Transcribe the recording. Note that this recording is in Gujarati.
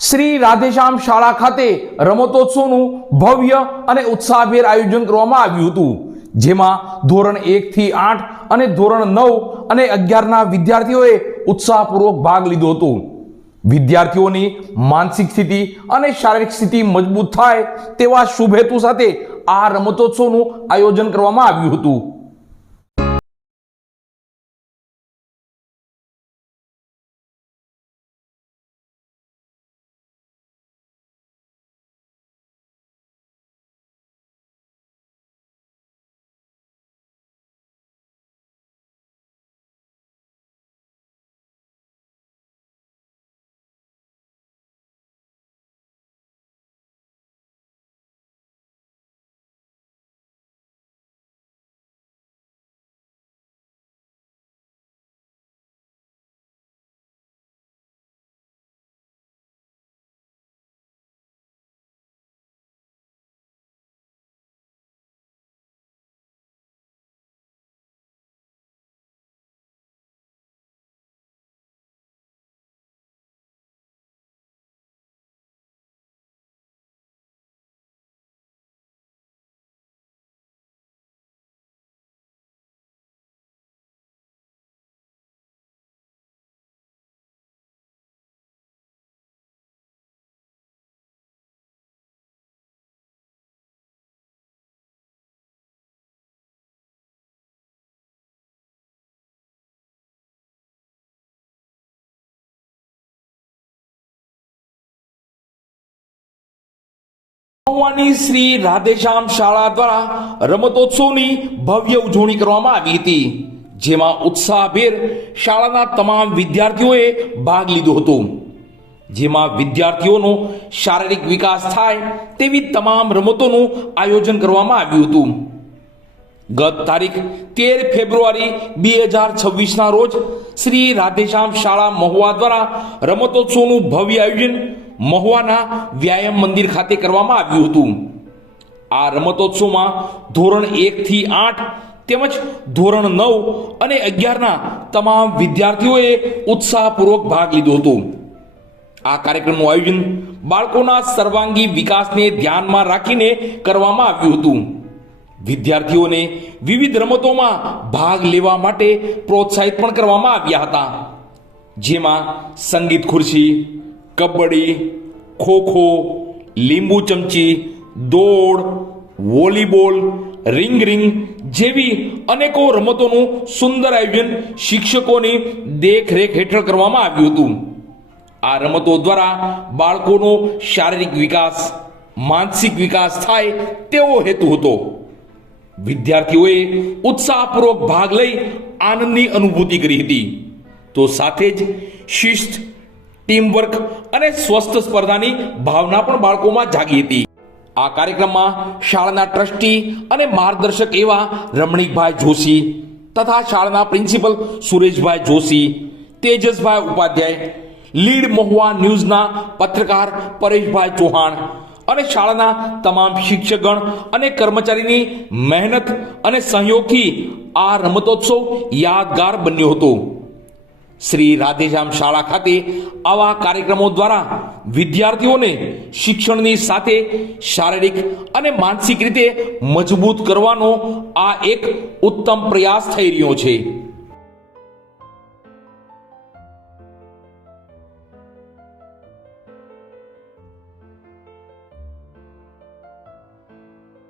શ્રી રાધેશ્યામ શાળા ખાતે રમતોત્સવનું ભવ્ય અને ઉત્સાહભેર આયોજન કરવામાં આવ્યું હતું, જેમાં ધોરણ 1 થી 8 અને ધોરણ 9 અને 11 ના વિદ્યાર્થીઓએ ઉત્સાહપૂર્વક ભાગ લીધો હતો. વિદ્યાર્થીઓની માનસિક સ્થિતિ અને શારીરિક સ્થિતિ મજબૂત થાય તેવા શુભ હેતુ સાથે આ રમતોત્સવનું આયોજન કરવામાં આવ્યું હતું. મહુવાની શ્રી રાધેશ્યામ શાળા દ્વારા રમતોત્સવની ભવ્ય ઉજવણી કરવામાં આવી હતી, જેમાં ઉત્સાહભેર શાળાના તમામ વિદ્યાર્થીઓએ ભાગ લીધો હતો. જેમાં વિદ્યાર્થીઓનો શારીરિક વિકાસ થાય તેવી તમામ રમતોનું આયોજન કરવામાં આવ્યું હતું. ગત તારીખ 13 ફેબ્રુઆરી 2026 ના રોજ શ્રી રાધેશ્યામ શાળા મહુવા દ્વારા રમતોત્સવનું ભવ્ય આયોજન મહુવાના વ્યાયામ મંદિર ખાતે કરવામાં આવ્યું હતું. આ રમતોત્સવમાં ધોરણ 1 થી 8 તેમજ ધોરણ 9 અને 11 ના તમામ વિદ્યાર્થીઓએ ઉત્સાહપૂર્વક ભાગ લીધો હતો. આ કાર્યક્રમનું આયોજન બાળકોના સર્વાંગી વિકાસને ધ્યાનમાં રાખીને કરવામાં આવ્યું હતું. વિદ્યાર્થીઓને વિવિધ રમતોમાં ભાગ લેવા માટે પ્રોત્સાહિત પણ કરવામાં આવ્યા હતા, જેમાં સંગીત ખુરશી, કબડ્ડી, ખોખો, લીંબુ ચમચી, દોડ, વોલીબોલ, રિંગ જેવી અનેકો રમતોનું સુંદર આયોજન શિક્ષકોની દેખરેખ હેઠળ કરવામાં આવ્યું હતું. આ રમતો દ્વારા બાળકોનો શારીરિક વિકાસ, માનસિક વિકાસ થાય તેવો હેતુ હતો. વિદ્યાર્થીઓએ ઉત્સાહપૂર્વક ભાગ લઈ આનંદની અનુભૂતિ કરી હતી, તો સાથે જ શિસ્ત, ટીમવર્ક અને સ્વસ્થ સ્પર્ધાની ભાવના પણ બાળકોમાં જાગી હતી. આ કાર્યક્રમમાં શાળાના ટ્રસ્ટી અને માર્ગદર્શક એવા રમણીકભાઈ જોશી તથા શાળાના પ્રિન્સિપલ સુરેશભાઈ જોશી, તેજસભાઈ ઉપાધ્યાય, લીડ મહુવા ન્યૂઝના પત્રકાર પરેશભાઈ ચૌહાણ અને શાળાના તમામ શિક્ષકગણ અને કર્મચારીની મહેનત અને સહયોગથી આ રમતોત્સવ યાદગાર બન્યો હતો. શ્રી રાધેશ્યામ શાળા ખાતે આવા કાર્યક્રમો દ્વારા વિદ્યાર્થીઓને શિક્ષણની સાથે શારીરિક અને માનસિક રીતે મજબૂત કરવાનો આ એક ઉત્તમ પ્રયાસ થઈ રહ્યો છે.